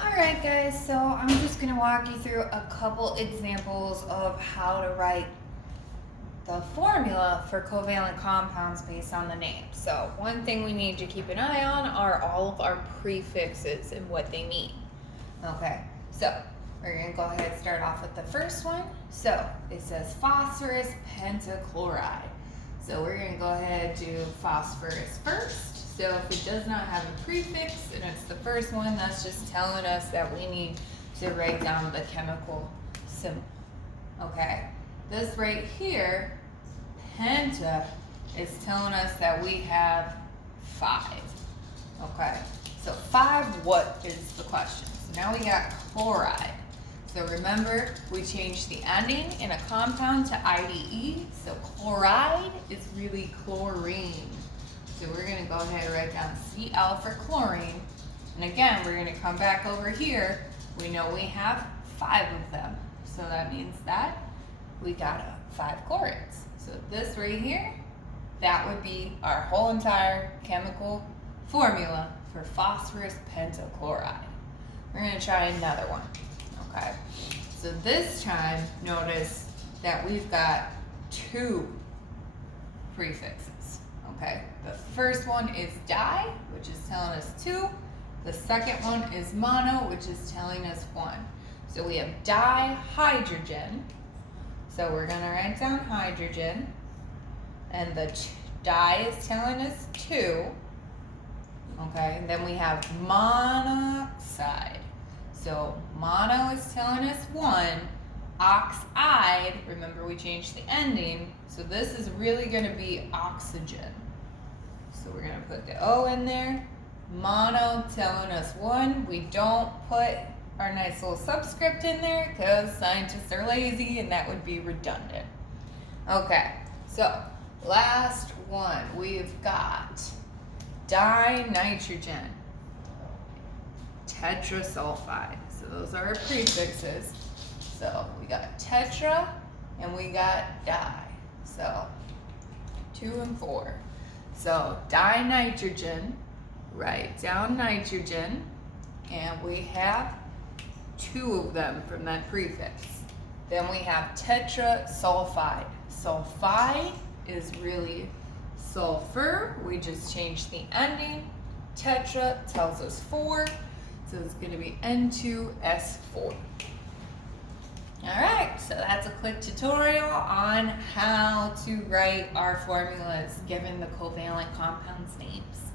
Alright guys, so I'm just going to walk you through a couple examples of how to write the formula for covalent compounds based on the name. So one thing we need to keep an eye on are all of our prefixes and what they mean. Okay, so we're going to go ahead and start off with the first one. So it says phosphorus pentachloride. So we're going to go ahead and do phosphorus first. So if it does not have a prefix and it's the first one, that's just telling us that we need to write down the chemical symbol. Okay, this right here, penta, is telling us that we have 5. Okay, so 5, what is the question? So now we got chloride. So remember, we changed the ending in a compound to IDE, so chloride is really chlorine. So we're going to go ahead and write down Cl for chlorine. And again, we're going to come back over here. We know we have 5 of them. So that means that we got 5 chlorides. So this right here, that would be our whole entire chemical formula for phosphorus pentachloride. We're going to try another one. Okay. So this time, notice that we've got 2 prefixes. Okay, the first one is di, which is telling us 2. The second one is mono, which is telling us 1. So we have dihydrogen. So we're going to write down hydrogen. And the di is telling us 2. Okay, and then we have monoxide. So mono is telling us 1. Oxide, remember we changed the ending, so this is really going to be oxygen. So we're going to put the O in there. Mono telling us 1. We don't put our nice little subscript in there because scientists are lazy and that would be redundant. Okay, so last one, we've got dinitrogen, tetrasulfide. So those are our prefixes. So we got tetra and we got di. So 2 and 4. So dinitrogen, write down nitrogen, and we have 2 of them from that prefix. Then we have tetrasulfide. Sulfide is really sulfur. We just changed the ending. Tetra tells us 4, so it's going to be N2S4. Alright, so that's a quick tutorial on how to write our formulas given the covalent compounds names.